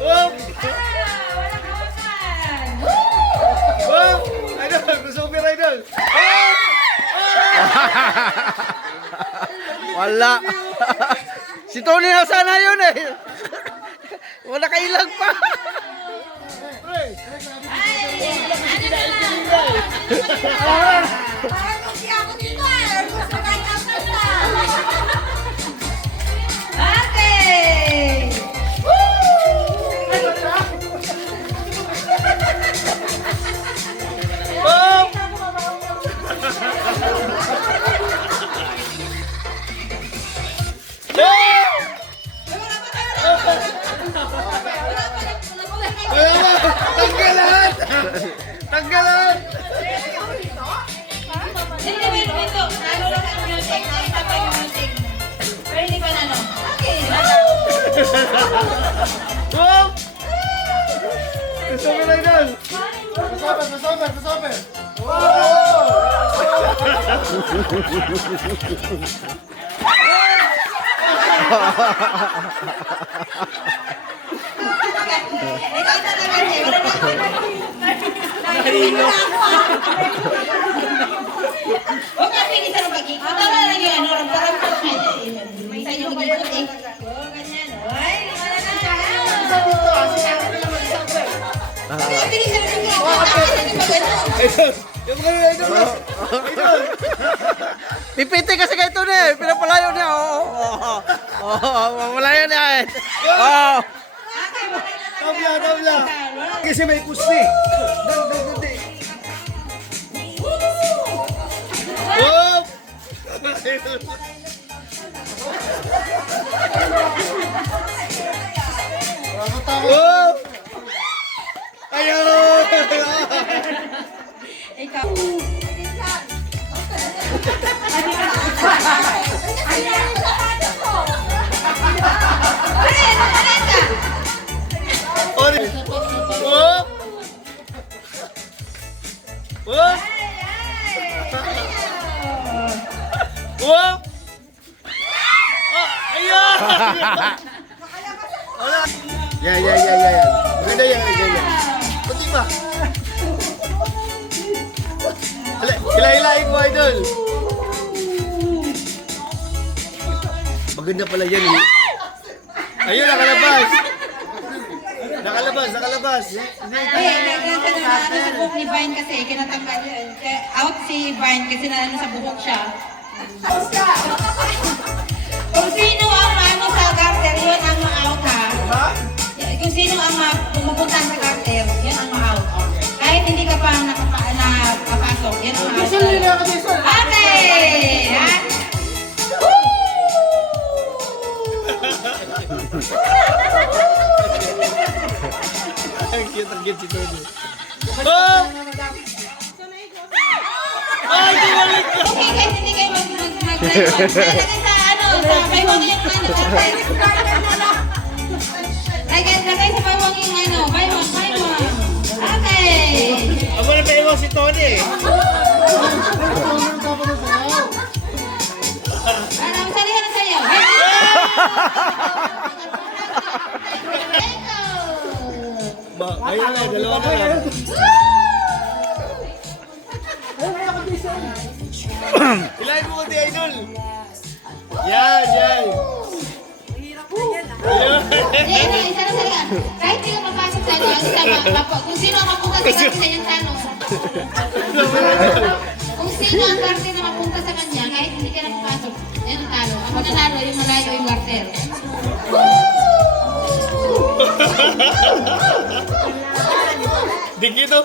Wow! Wow! Idol! Gusto Idol! Wala. Si Tony na sana yun eh. Wala kailag pa. Okay! Wow! Tanggalan! Tanggalan! Hindi, wait, wait. Ano lang ang music? Nakita pa yung music. Pero hindi pa na, no? Okay. Wow! Gusto Idol! Pasober! Ikaw na naman eh. Wala na. Nahilo. Huwag ka pinisan ng pag-ikot. Tama lang yung ano. Parang may isa yung mag-ikot eh. Oo, ganyan. Ay, wala na. Huwag ka pinisan ng pag-ikot. Yung mga Idol! Idol! Pipiti kasi kay Tony eh. Pinapalayo niya. Mamalayo niya eh. Oo. Tabla! Kasi may kusti. Dali. Wow! Wow! Ayaw! Ikaw. Ori! Wow! Wow! Wow! Ayaw! Wala! Yan. Maganda yan. Kunti pa. Hila-hilain mo, Idol. Maganda pala yan eh. Ayun, nakalabas. Nakalabas. Nagkanta na sa buhok ni Vine kasi kinatanggal yan. Out si Vine kasi na sa buhok siya. Kung sino ang ano sa garter, yun ang ma-out ha. Kung sino ang pumupunta sa garter, yun ang ma-out. Kahit hindi ka pa nakapasok, yun ang ma-out. Okay! Ha? Ang cute si Tony. Oh! Ay, diwalit ka! Okay, guys, hindi kayo mag-record. Lagay sa ano, sa baywang yung ano, ay, guys, lagay sa baywang yung ano, baywang. Okay. Aba na pa si Tony eh. Masali ka na sa'yo. Ayun na, dalawa na lang. Ilahin mo konti, Idol. Yan. Ayan, isa na sali ka. Kahit di ka mapasok sa ano, kung sino ang mapunta sa kanya yung tanong. Kung sino ang garter na mapunta sa kanya, kahit hindi ka na mapasok, yan ang talo. Ang mananalo yung malayo yung garter. Dikito.